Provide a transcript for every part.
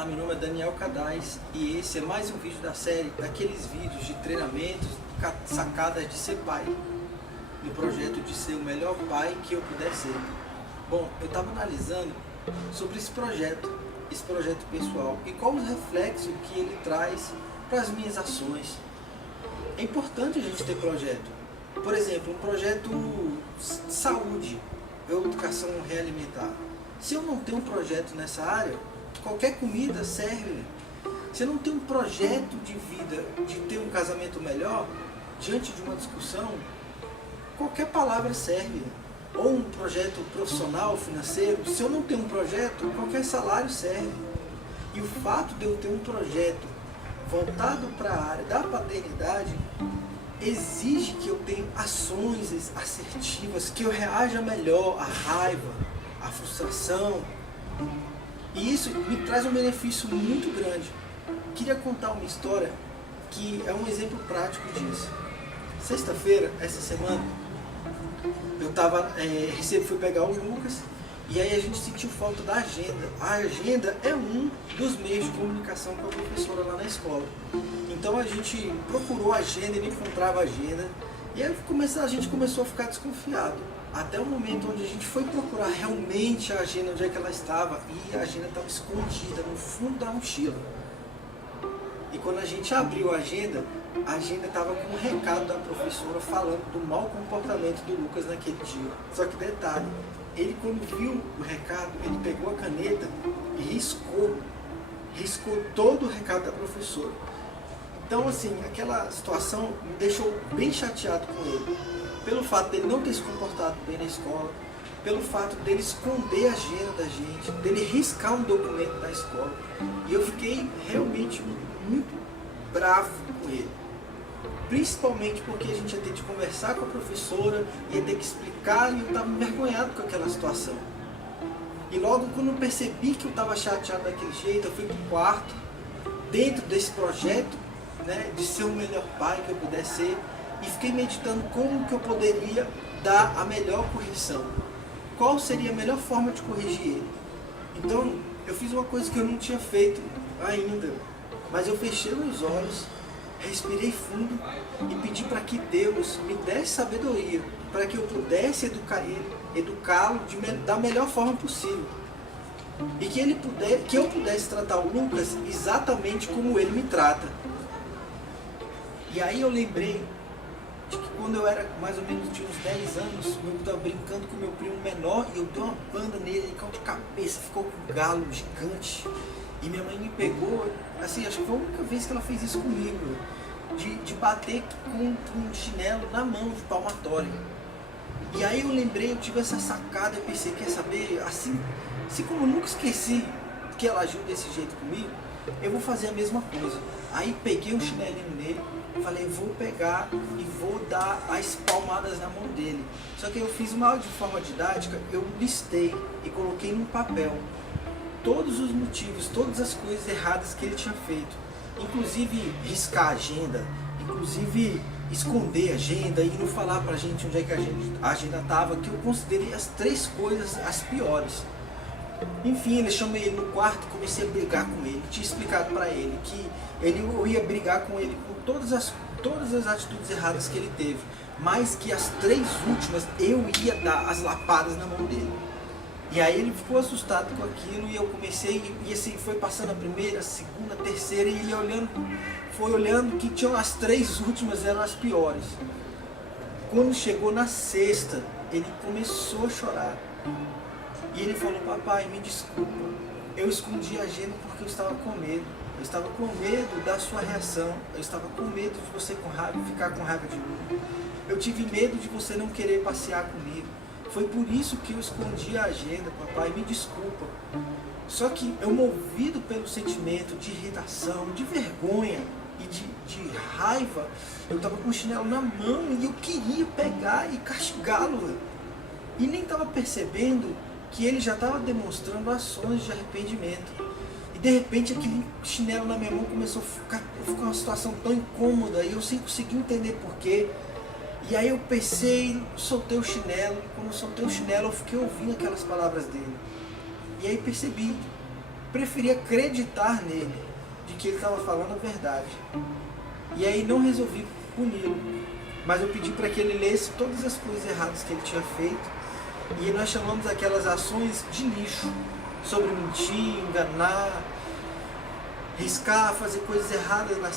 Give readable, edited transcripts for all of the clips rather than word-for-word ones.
Olá, meu nome é Daniel Cadais e esse é mais um vídeo da série daqueles vídeos de treinamentos, sacadas de ser pai, no projeto de ser o melhor pai que eu puder ser. Bom, eu estava analisando sobre esse projeto pessoal e qual os reflexos que ele traz para as minhas ações. É importante a gente ter projeto. Por exemplo, um projeto de saúde, educação realimentar. Se eu não tenho um projeto nessa área, qualquer comida serve. Se eu não tenho um projeto de vida, de ter um casamento melhor, diante de uma discussão, qualquer palavra serve. Ou um projeto profissional, financeiro, se eu não tenho um projeto, qualquer salário serve. E o fato de eu ter um projeto voltado para a área da paternidade, exige que eu tenha ações assertivas, que eu reaja melhor à raiva, à frustração. E isso me traz um benefício muito grande. Queria contar uma história que é um exemplo prático disso. Sexta-feira, essa semana, eu fui pegar o Lucas e aí a gente sentiu falta da agenda. A agenda é um dos meios de comunicação com a professora lá na escola. Então a gente procurou a agenda e não encontrava a agenda. E aí a gente começou a ficar desconfiado. Até o momento onde a gente foi procurar realmente a agenda, onde é que ela estava, e a agenda estava escondida no fundo da mochila. E quando a gente abriu a agenda estava com um recado da professora falando do mau comportamento do Lucas naquele dia. Só que detalhe, ele quando viu o recado, ele pegou a caneta e riscou todo o recado da professora. Então assim, aquela situação me deixou bem chateado com ele. Pelo fato dele não ter se comportado bem na escola, pelo fato dele esconder a agenda da gente, dele riscar um documento da escola. E eu fiquei realmente muito bravo com ele. Principalmente porque a gente ia ter de conversar com a professora, ia ter que explicar, e eu estava envergonhado com aquela situação. E logo quando eu percebi que eu estava chateado daquele jeito, eu fui para o quarto, dentro desse projeto, né, de ser o melhor pai que eu pudesse ser, e fiquei meditando como que eu poderia dar a melhor correção. Qual seria a melhor forma de corrigir ele? Então, eu fiz uma coisa que eu não tinha feito ainda, mas eu fechei meus olhos, respirei fundo e pedi para que Deus me desse sabedoria, para que eu pudesse educar ele, educá-lo da melhor forma possível. E que eu pudesse tratar o Lucas exatamente como ele me trata. E aí eu lembrei de que quando eu era mais ou menos, tinha uns 10 anos, eu estava brincando com meu primo menor e eu dei uma banda nele, ele caiu de cabeça, ficou com um galo gigante. E minha mãe me pegou, assim, acho que foi a única vez que ela fez isso comigo, de bater com um chinelo na mão de palmatória. E aí eu lembrei, eu tive essa sacada, eu pensei, quer saber, assim como eu nunca esqueci que ela agiu desse jeito comigo, eu vou fazer a mesma coisa. Aí peguei um chinelinho nele, falei, vou pegar e vou dar as palmadas na mão dele. Só que eu fiz uma de forma didática, eu listei e coloquei num papel todos os motivos, todas as coisas erradas que ele tinha feito. Inclusive riscar a agenda, inclusive esconder a agenda e não falar pra gente onde é que a agenda estava, que eu considerei as 3 coisas as piores. Enfim, eu chamei ele no quarto e comecei a brigar com ele. Tinha explicado para ele que eu ia brigar com ele com todas as atitudes erradas que ele teve, mas que as 3 últimas eu ia dar as lapadas na mão dele. E aí ele ficou assustado com aquilo e eu comecei, e assim, foi passando a primeira, a segunda, a terceira, e ele foi olhando que tinham as 3 últimas eram as piores. Quando chegou na sexta, ele começou a chorar. E ele falou, papai, me desculpa, eu escondi a agenda porque eu estava com medo. Eu estava com medo da sua reação, eu estava com medo de você ficar com raiva de mim. Eu tive medo de você não querer passear comigo. Foi por isso que eu escondi a agenda, papai, me desculpa. Só que eu, movido pelo sentimento de irritação, de vergonha e de raiva, eu estava com o chinelo na mão e eu queria pegar e castigá-lo. E nem estava percebendo que ele já estava demonstrando ações de arrependimento. E de repente aquele chinelo na minha mão começou a ficar uma situação tão incômoda e eu sem conseguir entender porquê. E aí eu pensei, soltei o chinelo, quando eu soltei o chinelo eu fiquei ouvindo aquelas palavras dele. E aí percebi preferi acreditar nele, de que ele estava falando a verdade. E aí não resolvi puni-lo, mas eu pedi para que ele lesse todas as coisas erradas que ele tinha feito, e nós chamamos aquelas ações de lixo, sobre mentir, enganar, riscar, fazer coisas erradas na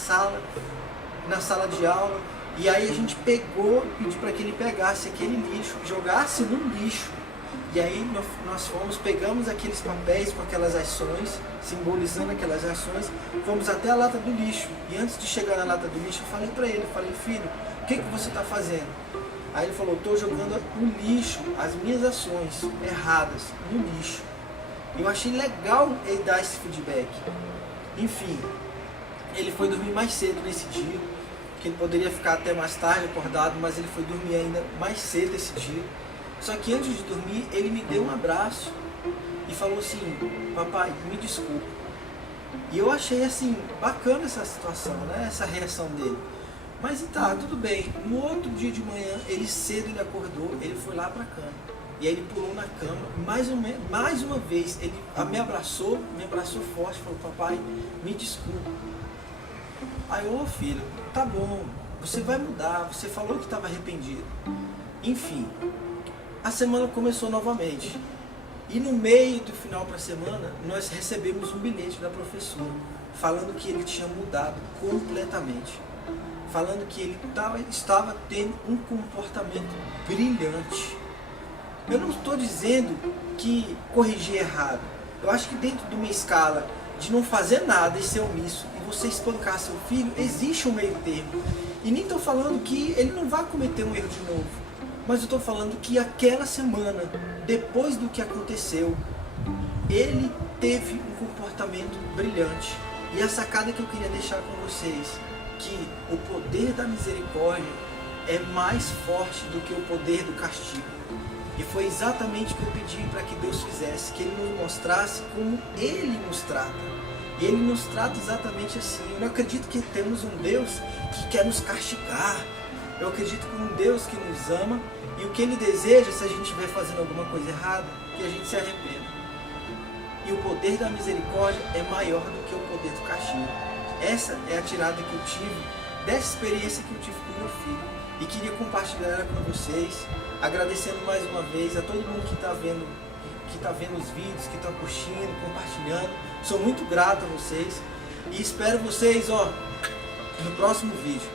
sala de aula. E aí a gente pegou, pedi para que ele pegasse aquele lixo, jogasse no lixo. E aí nós pegamos aqueles papéis com aquelas ações, simbolizando aquelas ações, fomos até a lata do lixo. E antes de chegar na lata do lixo, eu falei para ele, filho, o que você está fazendo? Aí ele falou, estou jogando no lixo as minhas ações erradas, no lixo. Eu achei legal ele dar esse feedback. Enfim, ele foi dormir mais cedo nesse dia, que ele poderia ficar até mais tarde acordado, mas ele foi dormir ainda mais cedo esse dia. Só que antes de dormir, ele me deu um abraço e falou assim, papai, me desculpa. E eu achei assim, bacana essa situação, né? Essa reação dele. Mas tá, tudo bem. No outro dia de manhã, ele cedo ele acordou, ele foi lá pra cama. E aí ele pulou na cama, mais uma vez, ele me abraçou forte, falou, papai, me desculpa. Aí, filho, tá bom, você vai mudar, você falou que estava arrependido. Enfim, a semana começou novamente. E no meio do final para a semana, nós recebemos um bilhete da professora, falando que ele tinha mudado completamente. Falando que ele estava tendo um comportamento brilhante. Eu não estou dizendo que corrigir errado. Eu acho que dentro de uma escala de não fazer nada e ser omisso, e você espancar seu filho, existe um meio termo. E nem estou falando que ele não vai cometer um erro de novo. Mas eu estou falando que aquela semana, depois do que aconteceu, ele teve um comportamento brilhante. E a sacada que eu queria deixar com vocês, que o poder da misericórdia é mais forte do que o poder do castigo. E foi exatamente o que eu pedi para que Deus fizesse, que Ele nos mostrasse como Ele nos trata. E Ele nos trata exatamente assim. Eu não acredito que temos um Deus que quer nos castigar. Eu acredito que um Deus que nos ama, e o que Ele deseja, se a gente estiver fazendo alguma coisa errada, que a gente se arrependa. E o poder da misericórdia é maior do que o poder do castigo. Essa é a tirada que eu tive dessa experiência que eu tive com meu filho. E queria compartilhar ela com vocês, agradecendo mais uma vez a todo mundo que está vendo os vídeos, que está curtindo, compartilhando. Sou muito grato a vocês e espero vocês no próximo vídeo.